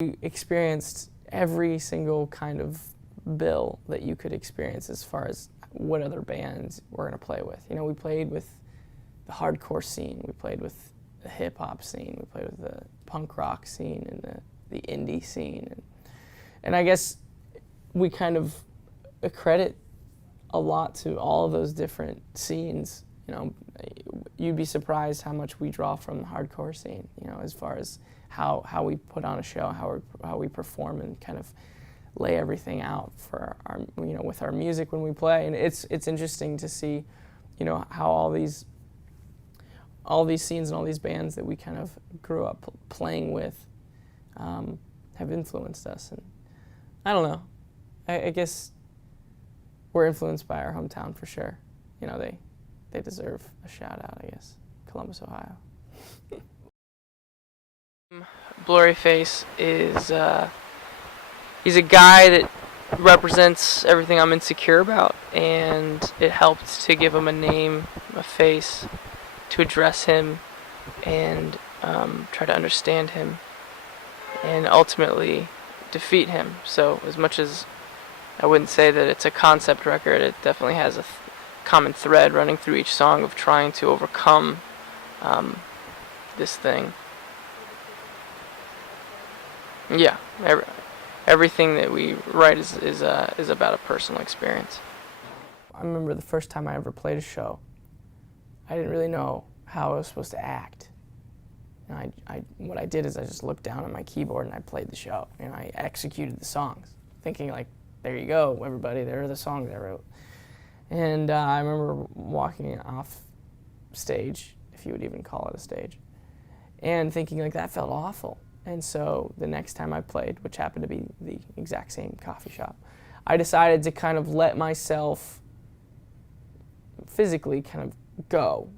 We experienced every single kind of bill that you could experience as far as what other bands we're going to play with. You know, we played with the hardcore scene, we played with the hip-hop scene, we played with the punk rock scene and the indie scene. And I guess we kind of accredit a lot to all of those different scenes. You know, you'd be surprised how much we draw from the hardcore scene, you know, as far as how we put on a show, how we perform and kind of lay everything out for our, you know, with our music when we play. And it's interesting to see, you know, how all these scenes and all these bands that we kind of grew up playing with have influenced us. And I don't know, I guess we're influenced by our hometown for sure. You know, they deserve a shout out, I guess. Columbus, Ohio. Blurryface is he's a guy that represents everything I'm insecure about, and it helped to give him a name, a face, to address him and try to understand him and ultimately defeat him. So as much as I wouldn't say that it's a concept record, it definitely has a common thread running through each song of trying to overcome this thing. Yeah, everything that we write is about a personal experience. I remember the first time I ever played a show, I didn't really know how I was supposed to act. You know, what I did is I just looked down at my keyboard and I played the show. You know, I executed the songs, thinking like, there you go, everybody, there are the songs I wrote. And I remember walking off stage, if you would even call it a stage, and thinking like that felt awful. And so the next time I played, which happened to be the exact same coffee shop, I decided to kind of let myself physically kind of go.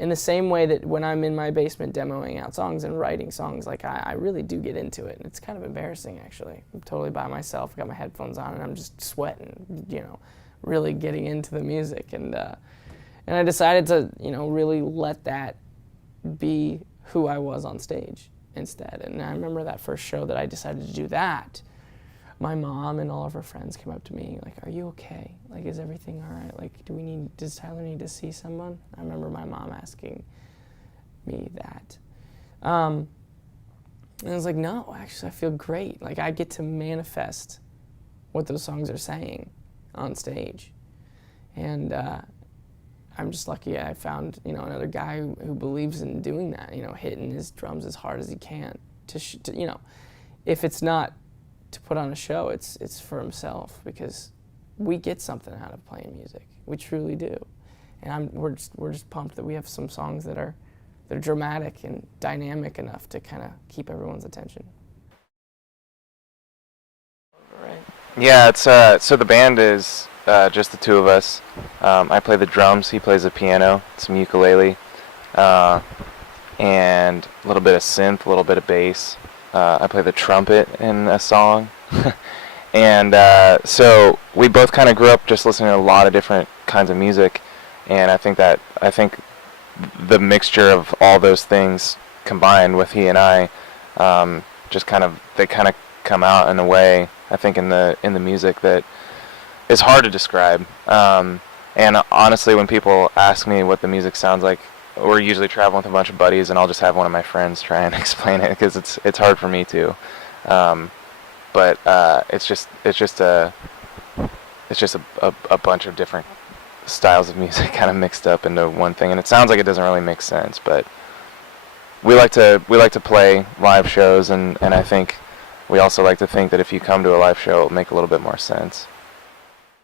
In the same way that when I'm in my basement demoing out songs and writing songs, like I really do get into it. And it's kind of embarrassing, actually. I'm totally by myself, I got my headphones on, and I'm just sweating, you know, really getting into the music. And I decided to, you know, really let that be who I was on stage instead. And I remember that first show that I decided to do that, my mom and all of her friends came up to me like, are you okay? Like, is everything all right? Like, does Tyler need to see someone? I remember my mom asking me that. And I was like, no, actually I feel great. Like, I get to manifest what those songs are saying on stage. And I'm just lucky I found, you know, another guy who believes in doing that, you know, hitting his drums as hard as he can to you know, if it's not to put on a show, it's for himself, because we get something out of playing music. We truly do. And we're just pumped that we have some songs that are dramatic and dynamic enough to kind of keep everyone's attention. Right. Yeah, it's so the band is just the two of us. I play the drums, he plays the piano, some ukulele, and a little bit of synth, a little bit of bass. I play the trumpet in a song. And so we both kind of grew up just listening to a lot of different kinds of music, and I think the mixture of all those things combined with he and I just kind of come out in a way, I think, in the music that is hard to describe. And honestly, when people ask me what the music sounds like, we're usually traveling with a bunch of buddies, and I'll just have one of my friends try and explain it, because it's hard for me too. But it's just a bunch of different styles of music kind of mixed up into one thing, and it sounds like it doesn't really make sense. But we like to play live shows, and I think we also like to think that if you come to a live show, it'll make a little bit more sense.